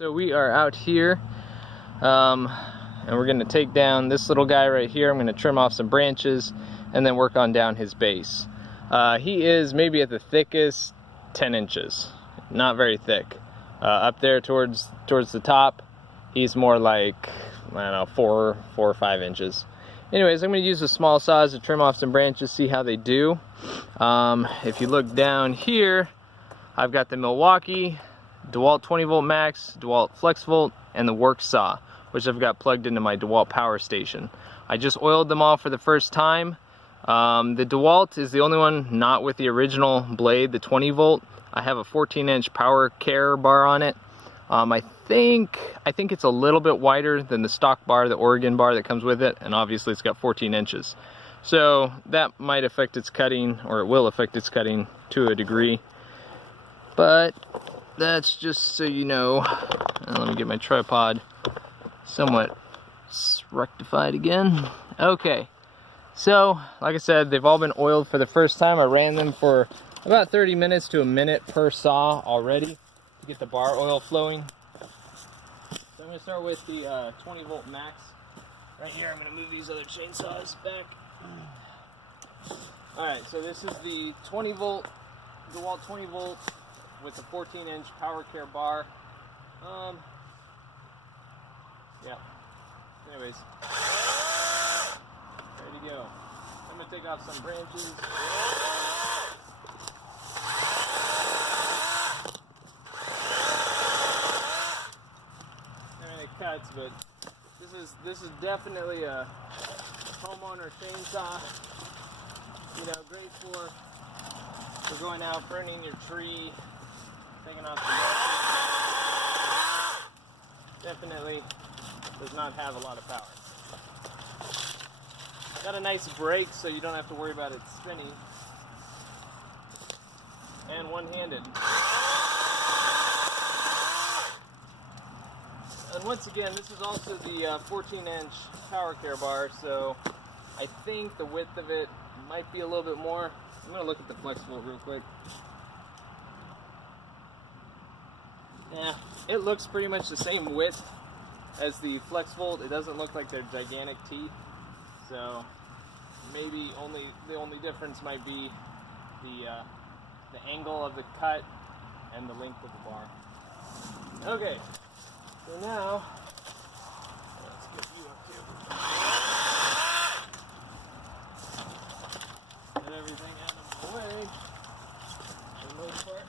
So we are out here and we're going to take down this little guy right here. I'm going to trim off some branches and then work on down his base. He is maybe at the thickest 10 inches, not very thick. Up there towards the top, he's more like, I don't know, 4 or 5 inches. Anyways, I'm going to use the small saws to trim off some branches, see how they do. If you look down here, I've got the Milwaukee DeWalt 20 volt max, DeWalt Flexvolt, and the Worx saw, which I've got plugged into my DeWalt power station. I just oiled them all for the first time. The DeWalt is the only one not with the original blade, the 20 volt. I have a 14-inch power care bar on it. I think it's a little bit wider than the stock bar, the Oregon bar that comes with it, and obviously it's got 14 inches. So that might affect its cutting, or it will affect its cutting to a degree. But that's just so you know. Let me get my tripod somewhat rectified again. Okay, so like I said, they've all been oiled for the first time. I ran them for about 30 minutes to a minute per saw already to get the bar oil flowing. So I'm going to start with the 20 volt max. Right here, I'm going to move these other chainsaws back. Alright, so this is the 20 volt, DeWalt 20 volt with the 14-inch power care bar. Yeah. Anyways, ready to go. I'm going to take off some branches. It cuts, but this is definitely a homeowner chainsaw. You know, great for going out, pruning your tree, taking off the branches. Definitely does not have a lot of power. Got a nice brake, so you don't have to worry about it spinning. And one-handed. And once again, this is also the 14-inch power care bar, so I think the width of it might be a little bit more. I'm going to look at the Flexvolt real quick. Yeah, it looks pretty much the same width as the Flexvolt. It doesn't look like they're gigantic teeth, so maybe the only difference might be the angle of the cut and the length of the bar. Okay, so now let's get you up here. Get everything out of the way for the most part.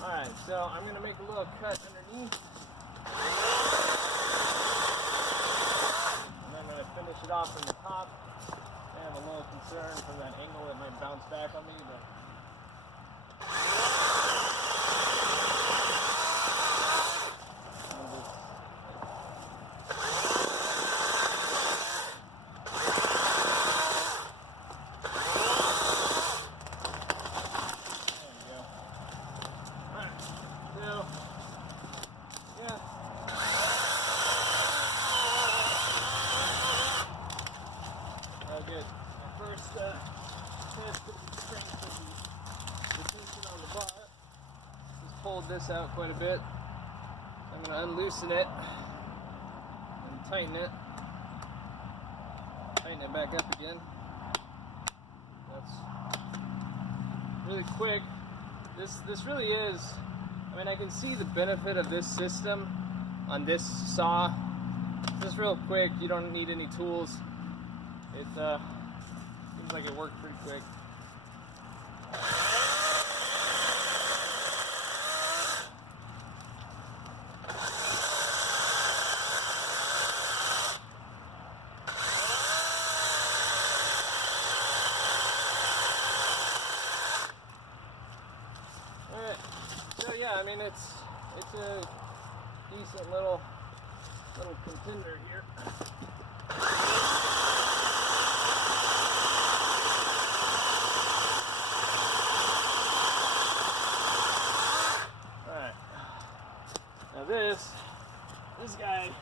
Alright, so I'm going to make a little cut underneath. And then I'm going to finish it off from the top. I have a little concern from that angle, it might bounce back on me, but good. My first test of the strength of the tension on the bar. Just pulled this out quite a bit. I'm going to unloosen it and tighten it. Tighten it back up again. That's really quick. This really is, I mean, I can see the benefit of this system on this saw. Just real quick, you don't need any tools. It seems like it worked pretty quick. Alright, so yeah, I mean it's a decent little contender here. This guy is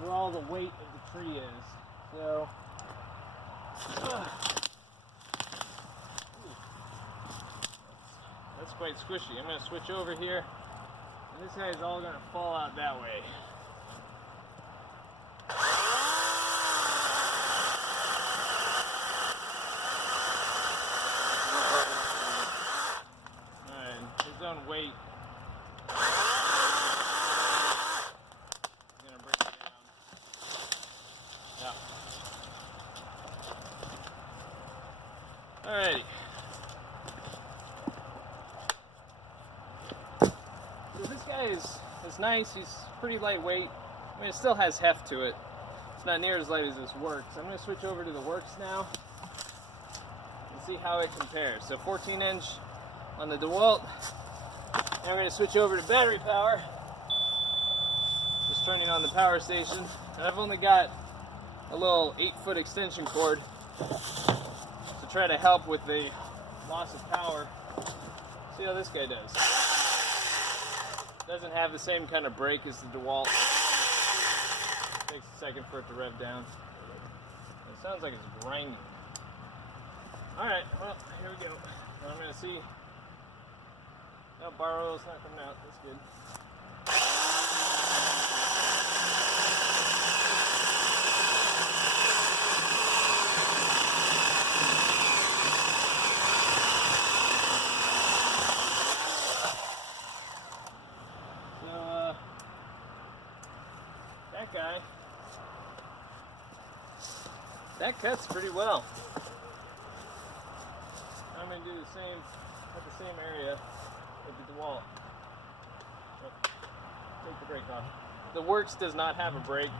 where all the weight of the tree is. So, that's quite squishy. I'm going to switch over here And this guy's all gonna fall out that way. Alright, his own weight. He's gonna break it down. Yeah. Alrighty. So this guy is nice. He's pretty lightweight. I mean, it still has heft to it. It's not near as light as this Worx. I'm going to switch over to the Worx now and see how it compares. So 14-inch on the DeWalt. Now we're going to switch over to battery power. Just turning on the power station. And I've only got a little 8-foot extension cord to try to help with the loss of power. See how this guy does. Doesn't have the same kind of brake as the DeWalt. Takes a second for it to rev down. It sounds like it's grinding. Alright, well, here we go. I'm going to see. Oh, bar oil's not coming out. That's good. That cuts pretty well. I'm going to do the same at the same area with the DeWalt. Oh, take the brake off. The Worx does not have a brake.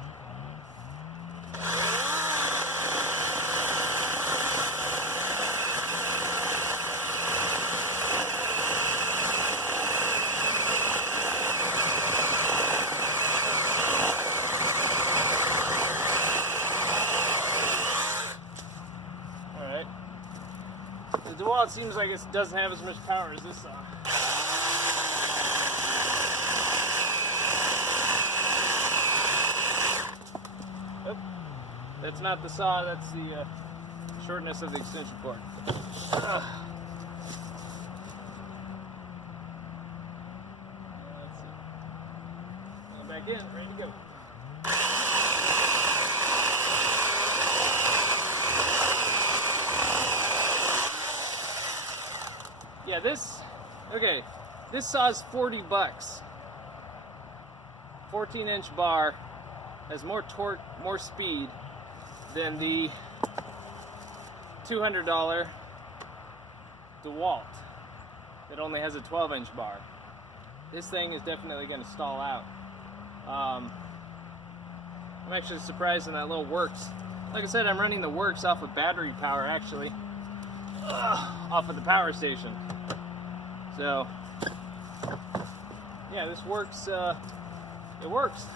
The DeWalt seems like it doesn't have as much power as this saw. Oh, that's not the saw, that's the shortness of the extension cord. Let's see. Now back in, ready to go. Yeah, this saw's $40. 14-inch bar has more torque, more speed than the $200 DeWalt that only has a 12-inch bar. This thing is definitely going to stall out. I'm actually surprised in that little Worx. Like I said, I'm running the Worx off of battery power, actually. Off of the power station. So, yeah, this works, it works.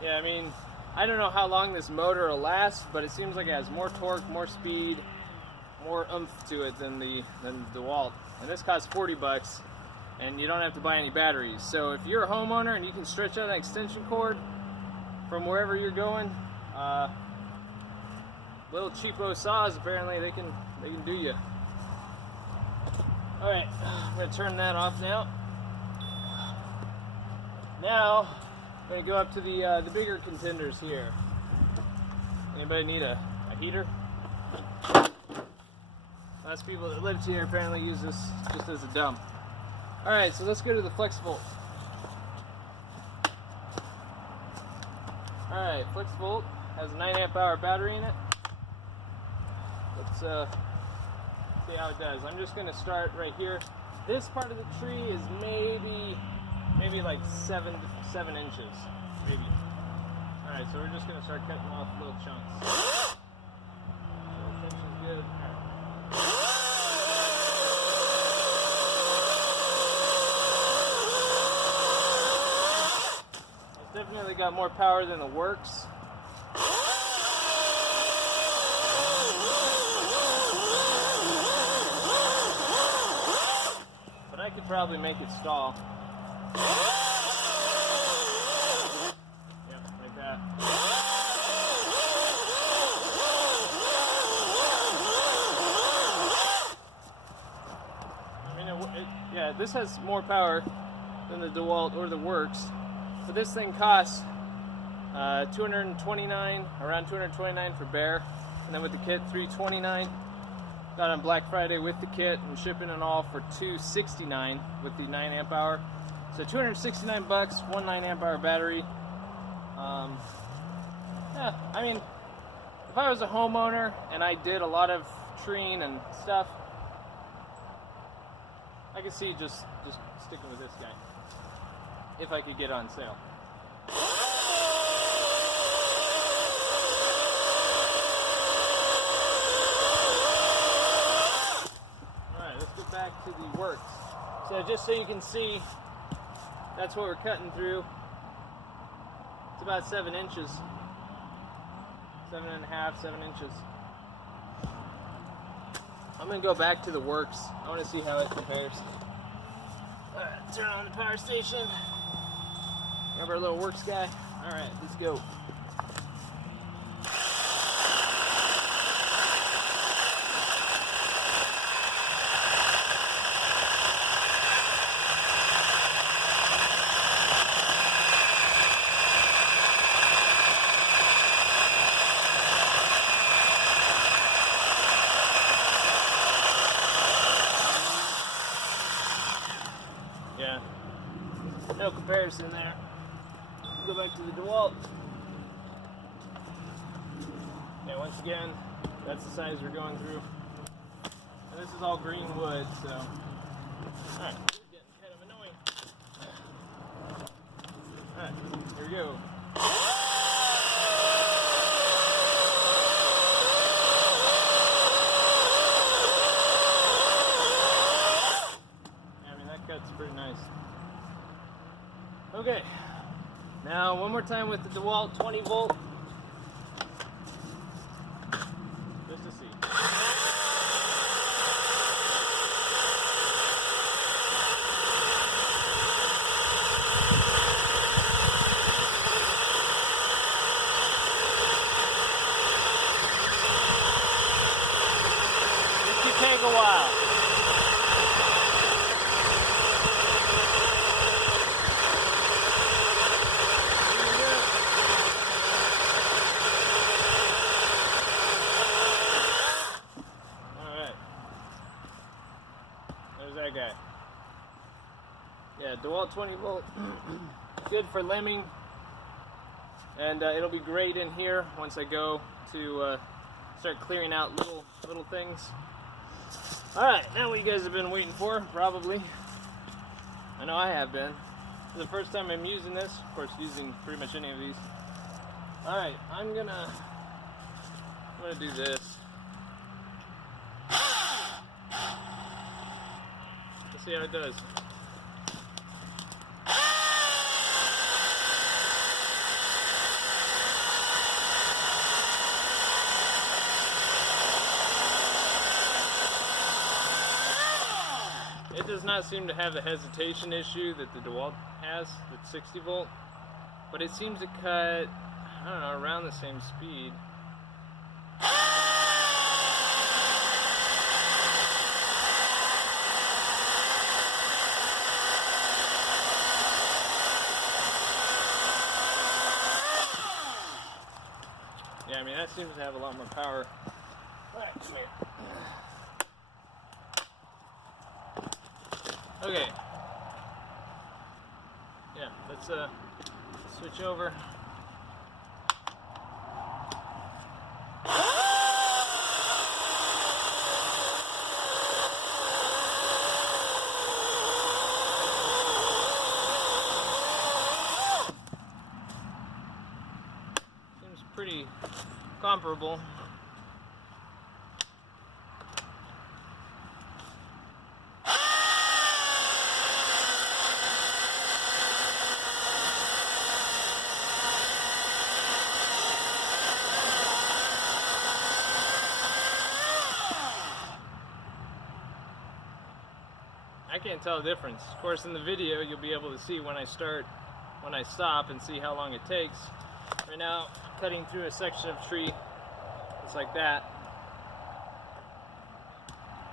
Yeah, I mean, I don't know how long this motor will last, but it seems like it has more torque, more speed, more oomph to it than the DeWalt. And this costs $40, and you don't have to buy any batteries. So if you're a homeowner and you can stretch out an extension cord from wherever you're going, little cheapo saws, apparently they can do you. All right, I'm gonna turn that off now. Now I'm gonna go up to the bigger contenders here. Anybody need a heater? Lots of people that lived here apparently use this just as a dump. Alright, so let's go to the Flexvolt. Alright, Flexvolt has a 9-amp-hour battery in it. Let's see how it does. I'm just going to start right here. This part of the tree is maybe like 7 inches, maybe. Alright, so we're just going to start cutting off little chunks. So tension's good. Alright. Definitely got more power than the Worx. But I could probably make it stall. this has more power than the DeWalt or the Worx, but this thing costs $229, around $229 for bare, and then with the kit $329. Got on Black Friday with the kit and shipping and all for $269 with the 9 amp hour. So $269 bucks, one 9 amp hour battery. Yeah, I mean, if I was a homeowner and I did a lot of treeing and stuff, I could see just sticking with this guy if I could get on sale. Alright, let's get back to the Worx. So just so you can see, that's what we're cutting through. It's about 7 inches. 7.5, 7 inches. I'm going to go back to the Worx. I want to see how it compares. Alright, turn on the power station. Grab our little Worx guy. Alright, let's go. Yeah, no comparison there. Go back to the DeWalt. Yeah, once again, that's the size we're going through. And this is all green wood, so. Alright, it's getting kind of annoying. Alright, here we go. That's pretty nice. Okay, now one more time with the DeWalt 20 volt. Just to see. This could take a while. There's that guy. Yeah, DeWalt 20 volt. Good for limbing. And it'll be great in here once I go to start clearing out little things. Alright, now what you guys have been waiting for, probably. I know I have been. This is the first time I'm using this. Of course, using pretty much any of these. Alright, I'm gonna do this. Let's see how it does. It does not seem to have the hesitation issue that the DeWalt has, that's 60 volt, but it seems to cut, I don't know, around the same speed. Yeah, I mean, that seems to have a lot more power. Alright, come here. Okay. Yeah, let's switch over. Seems pretty comparable. I can't tell the difference. Of course, in the video, you'll be able to see when I stop, and see how long it takes. Right now, I'm cutting through a section of tree, just like that.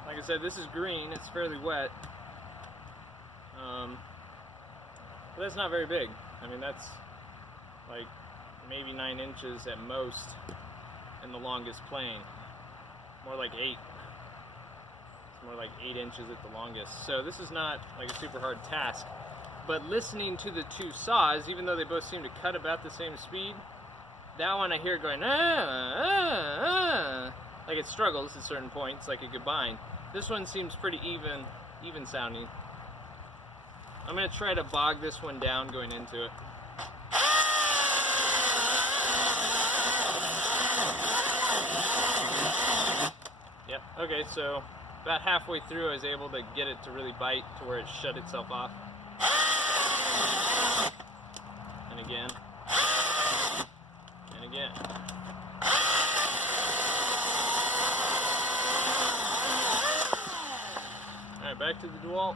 Like I said, this is green, it's fairly wet. But that's not very big. I mean, that's like maybe 9 inches at most in the longest plane. More like 8. It's more like 8 inches at the longest. So this is not like a super hard task. But listening to the two saws, even though they both seem to cut about the same speed, that one I hear going, like it struggles at certain points, like it could bind. This one seems pretty even sounding. I'm going to try to bog this one down going into it. Yep, okay, so about halfway through I was able to get it to really bite to where it shut itself off. And again. And again. Alright, back to the DeWalt.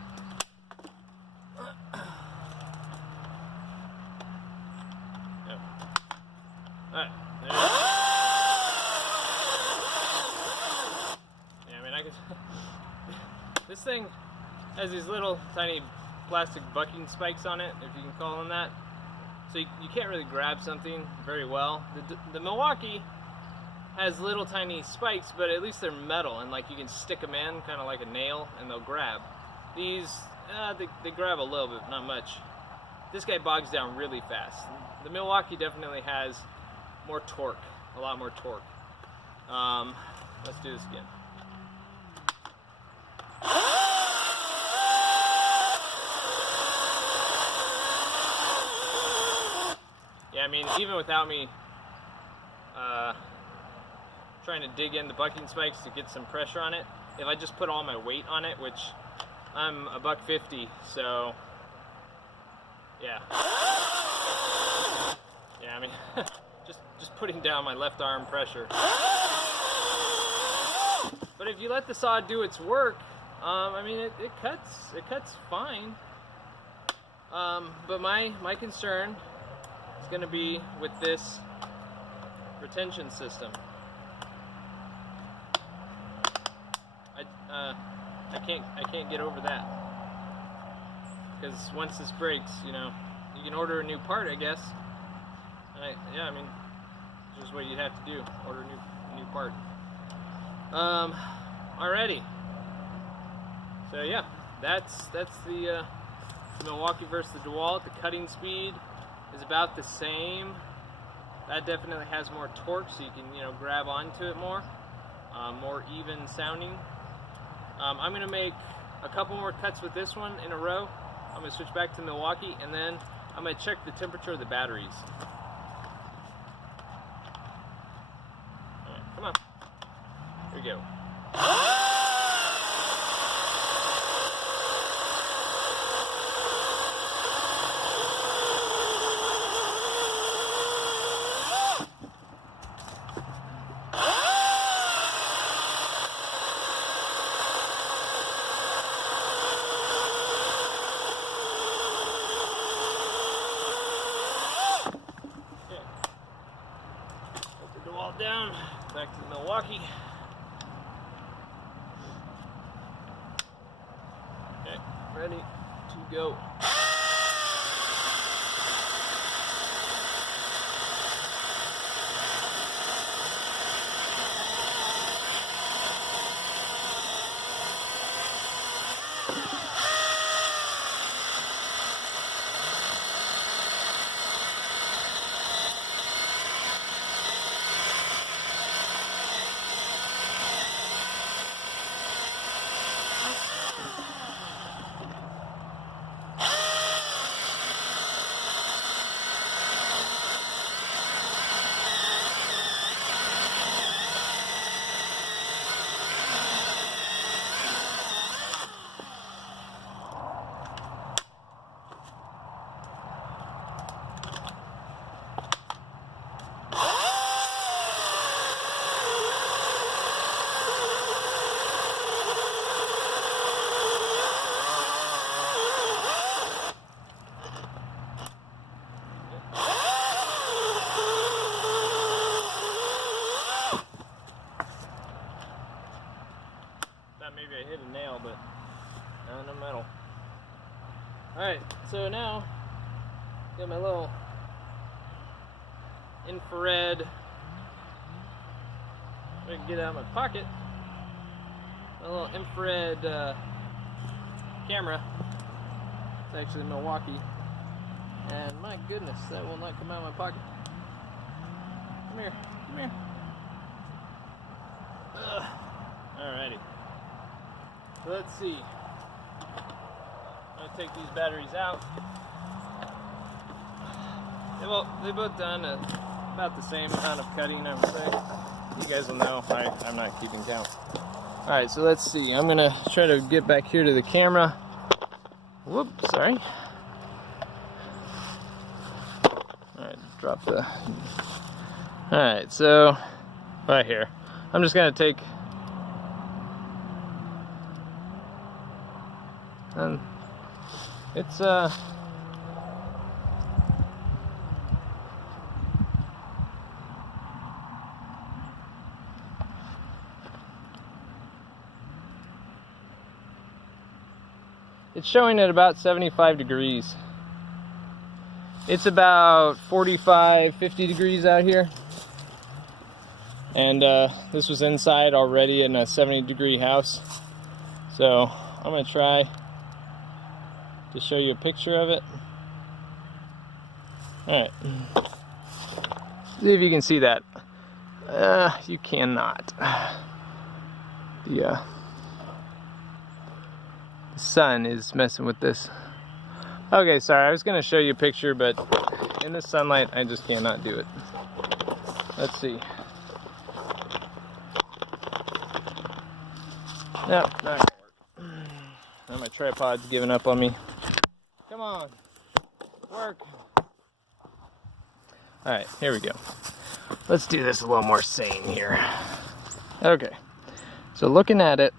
Yep. Alright, there it is. Yeah, I mean, I could... This thing has these little tiny plastic bucking spikes on it, if you can call them that. So you can't really grab something very well. The Milwaukee has little tiny spikes, but at least they're metal, and like you can stick them in, kind of like a nail, and they'll grab. These, they grab a little bit, not much. This guy bogs down really fast. The Milwaukee definitely has more torque, a lot more torque. Let's do this again. Yeah, I mean, even without me trying to dig in the bucking spikes to get some pressure on it, if I just put all my weight on it, which I'm $150, so yeah. Yeah, I mean, just putting down my left arm pressure. But if you let the saw do its work, I mean, it cuts fine. But my concern is going to be with this retention system. I can't get over that, because once this breaks, you know, you can order a new part, I guess. And yeah, I mean, it's just what you'd have to do, order a new part. Alrighty. So yeah, that's the Milwaukee versus the DeWalt. The cutting speed is about the same. That definitely has more torque, so you can, you know, grab onto it more. More even sounding. I'm gonna make a couple more cuts with this one in a row. I'm gonna switch back to Milwaukee, and then I'm gonna check the temperature of the batteries. All right, come on. Here we go. DeWalt down, back to the Milwaukee. Okay, ready to go. so now got my little infrared. I can get it out of my pocket. My little infrared camera. It's actually Milwaukee, and my goodness, that will not come out of my pocket. Come here, come here. Ugh. Alrighty. So let's see. I'm gonna take these batteries out. They've both done about the same amount of cutting, I would say. You guys will know. I'm not keeping count. Alright, so let's see. I'm gonna try to get back here to the camera. Whoops, sorry. Alright, drop the... Alright, so right here. I'm just gonna take... it's it's showing at about 75 degrees. It's about 45, 50 degrees out here. And this was inside already in a 70-degree house. So I'm gonna try to show you a picture of it. Alright. See if you can see that. You cannot. The sun is messing with this. Okay, sorry, I was gonna show you a picture, but in the sunlight I just cannot do it. Let's see. Nope, not gonna work. Now my tripod's giving up on me. Come on, work. Alright, here we go. Let's do this a little more sane here. Okay, so looking at it.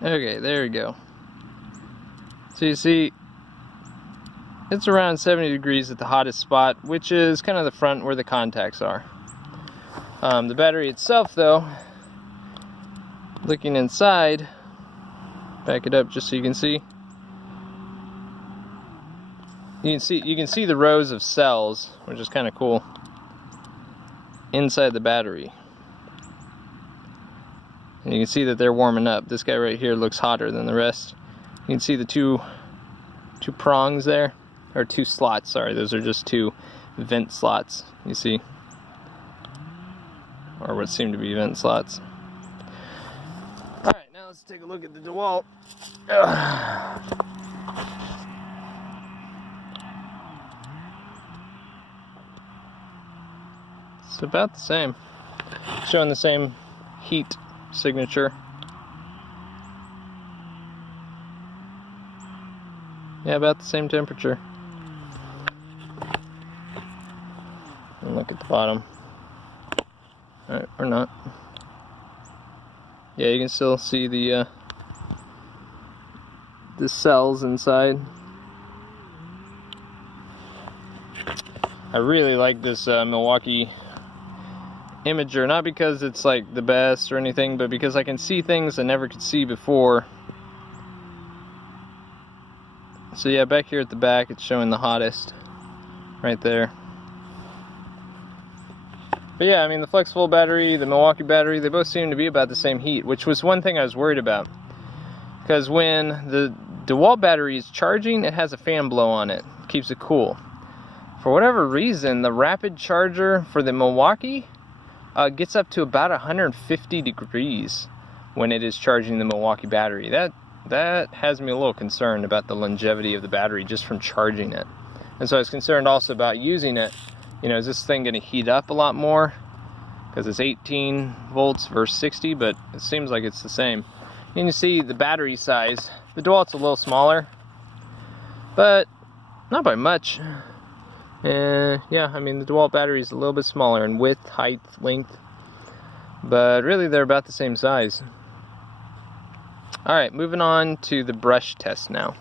Okay, there we go. So you see, it's around 70 degrees at the hottest spot, which is kind of the front where the contacts are. The battery itself, though, looking inside, back it up just so you can see. You can see the rows of cells, which is kind of cool, inside the battery. And you can see that they're warming up. This guy right here looks hotter than the rest. You can see the two prongs there, or two slots, sorry, those are just two vent slots, you see, or what seem to be vent slots. Alright, now let's take a look at the DeWalt. It's about the same, showing the same heat signature. Yeah, about the same temperature. And look at the bottom. Alright, or not. Yeah, you can still see the cells inside. I really like this Milwaukee imager, not because it's like the best or anything, but because I can see things I never could see before. So yeah, back here at the back, it's showing the hottest right there. But yeah, I mean, the Flexvolt battery, the Milwaukee battery, they both seem to be about the same heat, which was one thing I was worried about. Because when the DeWalt battery is charging, it has a fan blow on it. It keeps it cool. For whatever reason, the rapid charger for the Milwaukee gets up to about 150 degrees when it is charging the Milwaukee battery. That has me a little concerned about the longevity of the battery just from charging it. And so I was concerned also about using it. You know, is this thing going to heat up a lot more? Because it's 18 volts versus 60, but it seems like it's the same. You can see the battery size. The DeWalt's a little smaller, but not by much. Yeah, I mean, the DeWalt battery is a little bit smaller in width, height, length, but really they're about the same size. Alright, moving on to the brush test now.